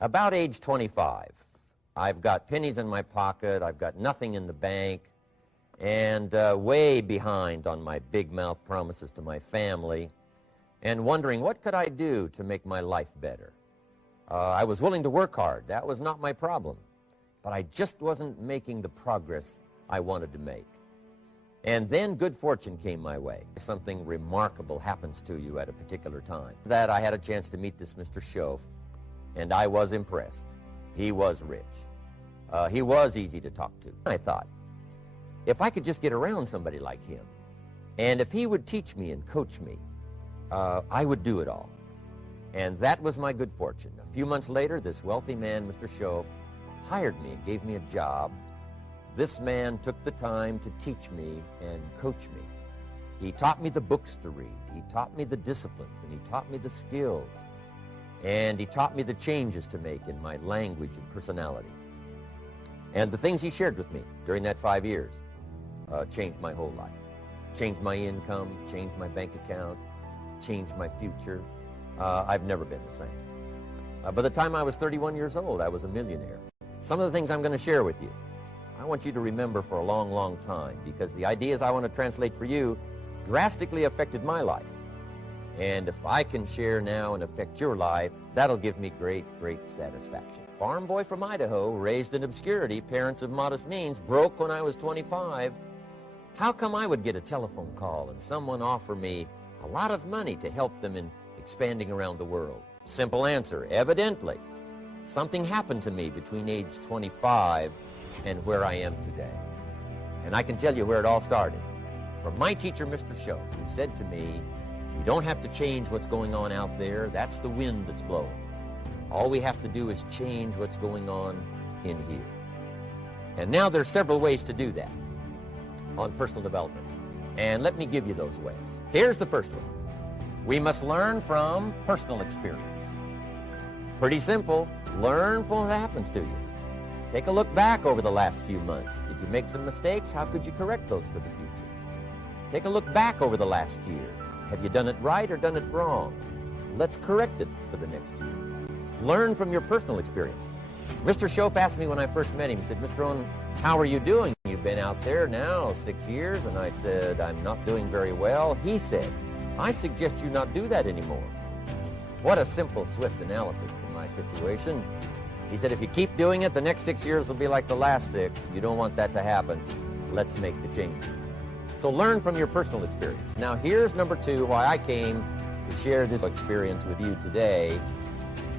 About age 25, I've got pennies in my pocket, I've got nothing in the bank, and way behind on my big mouth promises to my family, and wondering what could I do to make my life better. I was willing to work hard. That was not my problem. But I just wasn't making the progress I wanted to make. And then good fortune came my way. Something remarkable happens to you at a particular time. That I had a chance to meet this Mr. Schoaf, and I was impressed. He was rich. He was easy to talk to. I thought, if I could just get around somebody like him, and if he would teach me and coach me, I would do it all. And that was my good fortune. A few months later, this wealthy man, Mr. Schoaf, hired me and gave me a job. This man took the time to teach me and coach me. He taught me the books to read. He taught me the disciplines, and he taught me the skills. And he taught me the changes to make in my language and personality. And the things he shared with me during that 5 years changed my whole life. Changed my income, changed my bank account, changed my future. I've never been the same. By the time I was 31 years old, I was a millionaire. Some of the things I'm going to share with you, I want you to remember for a long, long time, because the ideas I want to translate for you drastically affected my life. And if I can share now and affect your life, that'll give me great, great satisfaction. Farm boy from Idaho, raised in obscurity, parents of modest means, broke when I was 25. How come I would get a telephone call and someone offer me a lot of money to help them in expanding around the world? Simple answer, evidently. Something happened to me between age 25 and where I am today. And I can tell you where it all started. From my teacher, Mr. Schoaf, who said to me, "We don't have to change what's going on out there. That's the wind that's blowing. All we have to do is change what's going on in here." And now there's several ways to do that on personal development. And let me give you those ways. Here's the first one. We must learn from personal experience. Pretty simple. Learn from what happens to you. Take a look back over the last few months. Did you make some mistakes? How could you correct those for the future? Take a look back over the last year. Have you done it right or done it wrong? Let's correct it for the next year. Learn from your personal experience. Mr. Schoaf asked me when I first met him, he said, "Mr. Rohn, how are you doing? You've been out there now 6 years." And I said, "I'm not doing very well." He said, "I suggest you not do that anymore." What a simple, swift analysis of my situation. He said, "If you keep doing it, the next 6 years will be like the last 6. You don't want that to happen. Let's make the changes." So learn from your personal experience. Now here's number 2, why I came to share this experience with you today.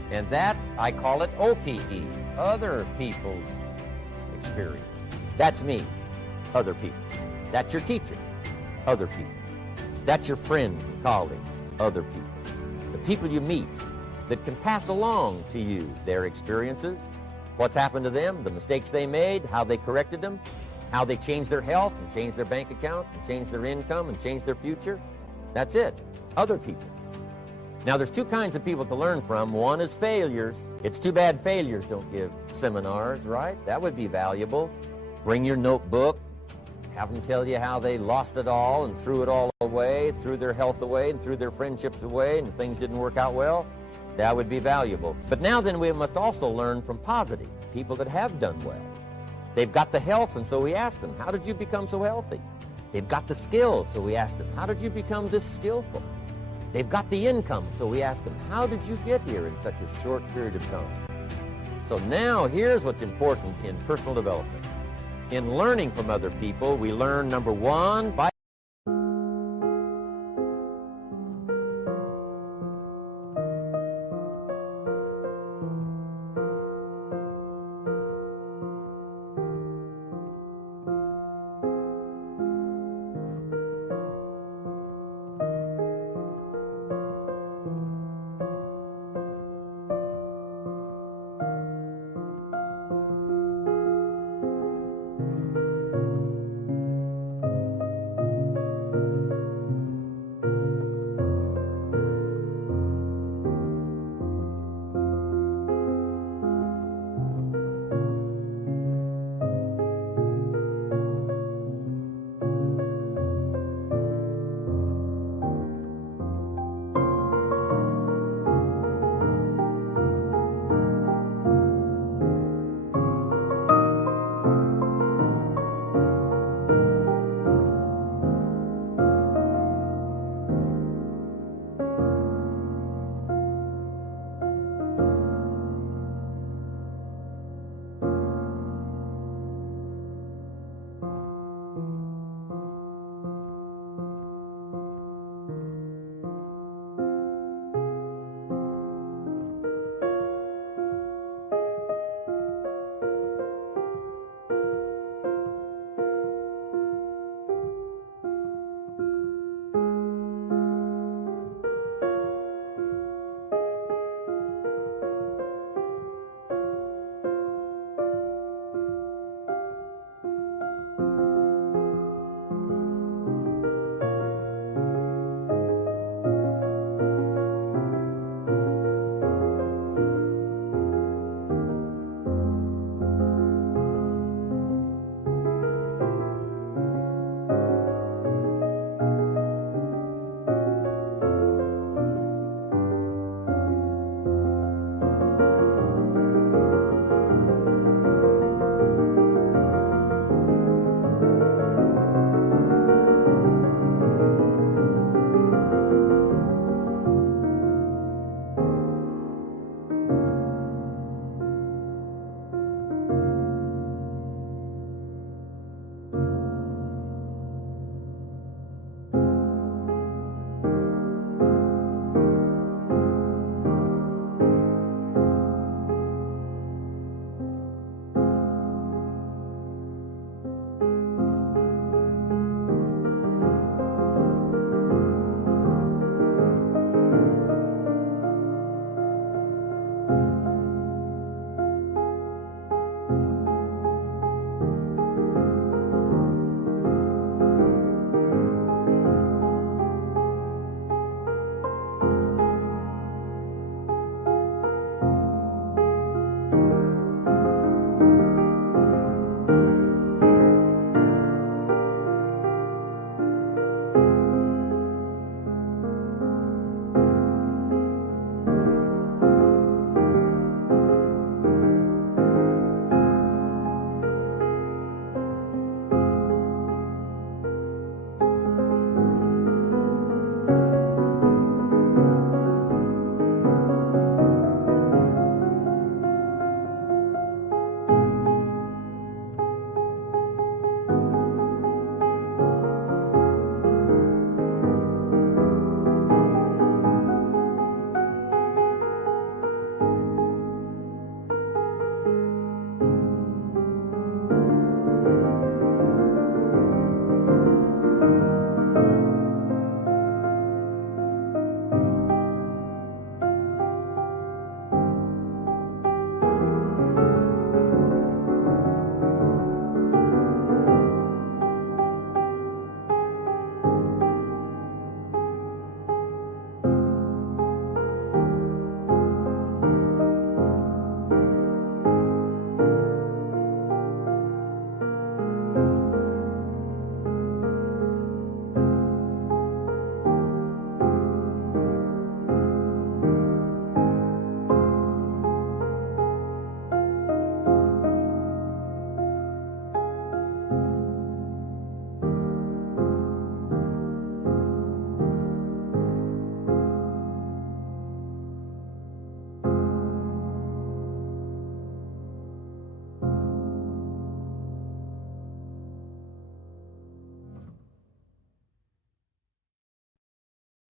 And that, I call it OPE, other people's experience. That's me, other people. That's your teacher, other people. That's your friends and colleagues, other people. The people you meet that can pass along to you their experiences, what's happened to them, the mistakes they made, how they corrected them, how they changed their health and changed their bank account and changed their income and changed their future. That's it, other people. Now, there's 2 kinds of people to learn from. One is failures. It's too bad failures don't give seminars, right? That would be valuable. Bring your notebook, have them tell you how they lost it all and threw it all away, threw their health away and threw their friendships away, and things didn't work out well. That would be valuable. But now then, we must also learn from positive people that have done well. They've got the health, and so we ask them, "How did you become so healthy?" They've got the skills, so we ask them, "How did you become this skillful?" They've got the income, so we ask them, "How did you get here in such a short period of time?" So now here's what's important in personal development. In learning from other people, we learn, number 1, by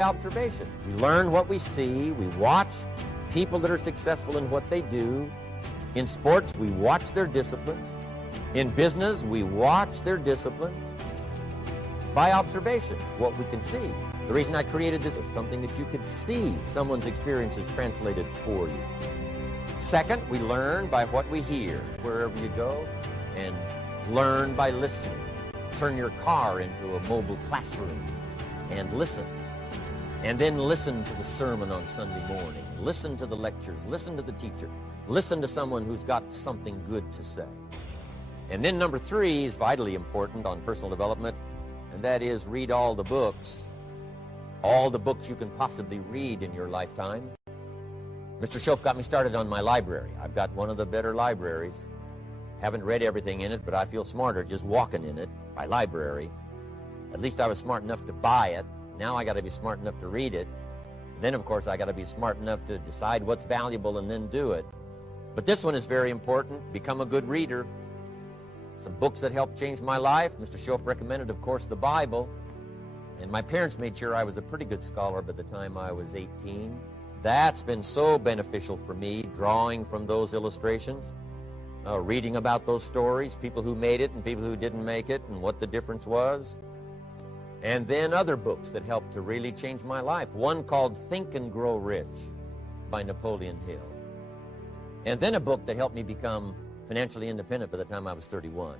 Observation. We learn what we see. We watch people that are successful in what they do. In sports, we watch their disciplines. In business, we watch their disciplines. By observation, what we can see. The reason I created this is something that you could see someone's experiences translated for you. Second, we learn by what we hear. Wherever you go, and learn by listening. Turn your car into a mobile classroom and listen. And then listen to the sermon on Sunday morning. Listen to the lectures. Listen to the teacher. Listen to someone who's got something good to say. And then number 3 is vitally important on personal development, and that is read all the books you can possibly read in your lifetime. Mr. Schoaf got me started on my library. I've got one of the better libraries. Haven't read everything in it, but I feel smarter just walking in it. My library. At least I was smart enough to buy it. Now I got to be smart enough to read it. Then, of course, I got to be smart enough to decide what's valuable and then do it. But this one is very important. Become a good reader. Some books that helped change my life. Mr. Schoaf recommended, of course, the Bible. And my parents made sure I was a pretty good scholar by the time I was 18. That's been so beneficial for me, drawing from those illustrations, reading about those stories, people who made it and people who didn't make it, and what the difference was. And then other books that helped to really change my life. One called Think and Grow Rich by Napoleon Hill. And then a book that helped me become financially independent by the time I was 31.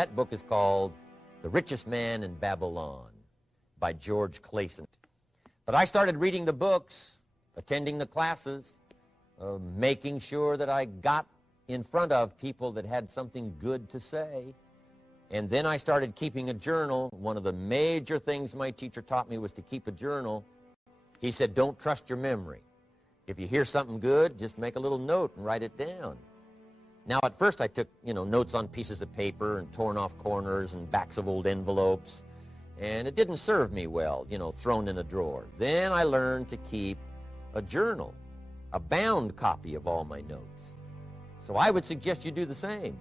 That book is called The Richest Man in Babylon by George Clayson. But I started reading the books, attending the classes, making sure that I got in front of people that had something good to say. And then I started keeping a journal. One of the major things my teacher taught me was to keep a journal. He said, don't trust your memory. If you hear something good, just make a little note and write it down. Now, at first I took, notes on pieces of paper and torn off corners and backs of old envelopes. And it didn't serve me well, thrown in a drawer. Then I learned to keep a journal, a bound copy of all my notes. So I would suggest you do the same.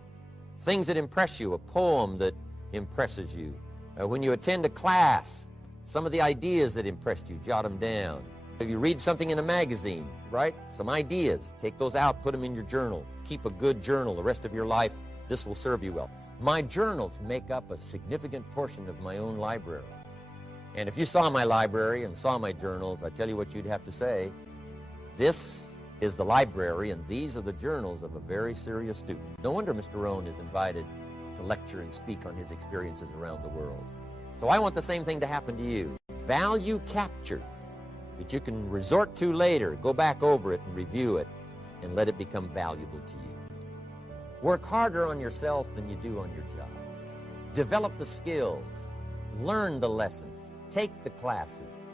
Things that impress you, a poem that impresses you. When you attend a class, some of the ideas that impressed you, jot them down. If you read something in a magazine, right, some ideas, take those out, put them in your journal. Keep a good journal the rest of your life. This will serve you well. My journals make up a significant portion of my own library. And if you saw my library and saw my journals, I tell you what you'd have to say. This is the library, and these are the journals of a very serious student. No wonder Mr. Rohn is invited to lecture and speak on his experiences around the world. So I want the same thing to happen to you. Value captured that you can resort to later. Go back over it and review it and let it become valuable to you. Work harder on yourself than you do on your job. Develop the skills. Learn the lessons. Take the classes.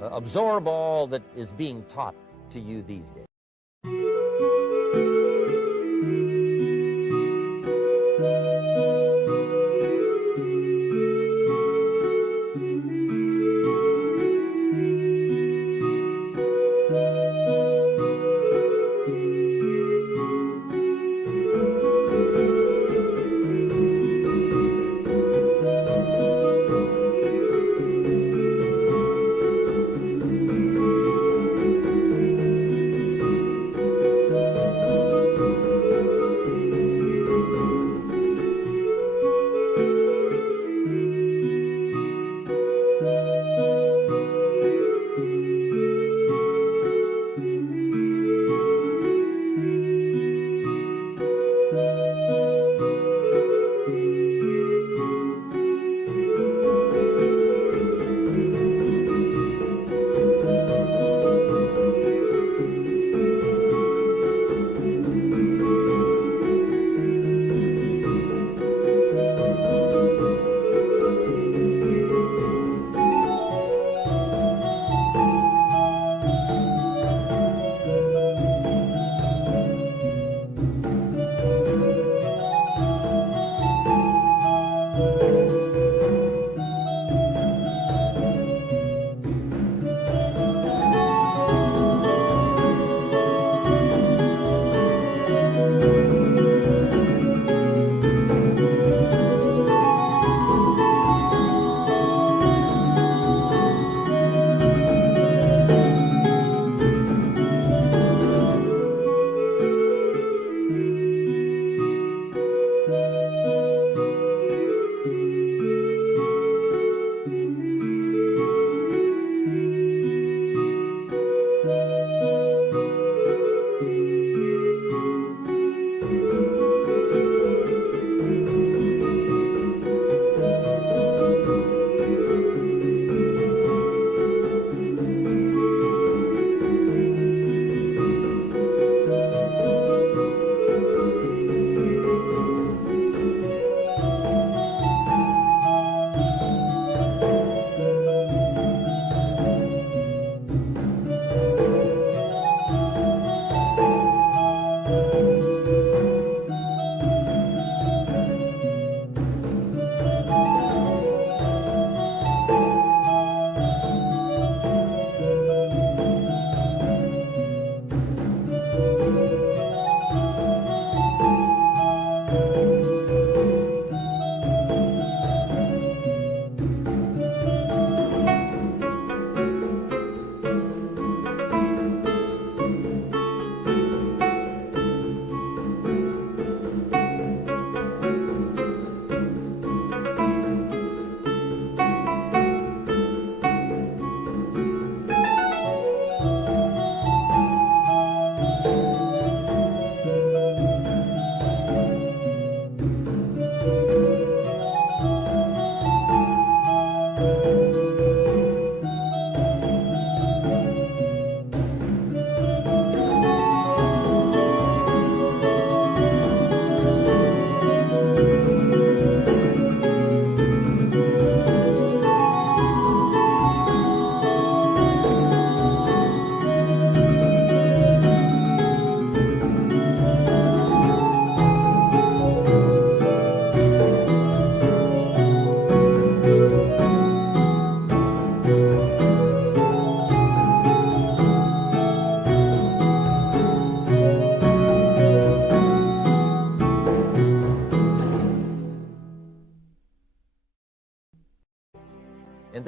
Absorb all that is being taught to you these days.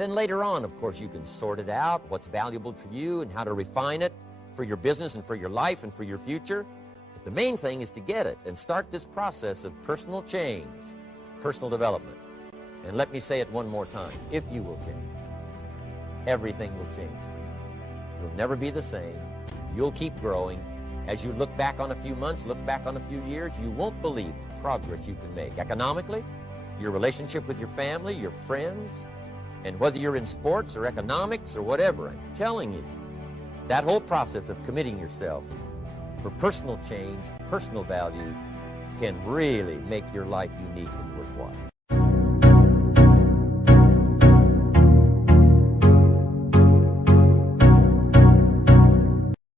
then later on, of course, you can sort it out, what's valuable to you and how to refine it for your business and for your life and for your future. But the main thing is to get it and start this process of personal change, personal development. And let me say it one more time. If you will change, everything will change for you. You'll never be the same. You'll keep growing. As you look back on a few months, look back on a few years, you won't believe the progress you can make economically, your relationship with your family, your friends, and whether you're in sports or economics or whatever. I'm telling you, that whole process of committing yourself for personal change, personal value, can really make your life unique and worthwhile.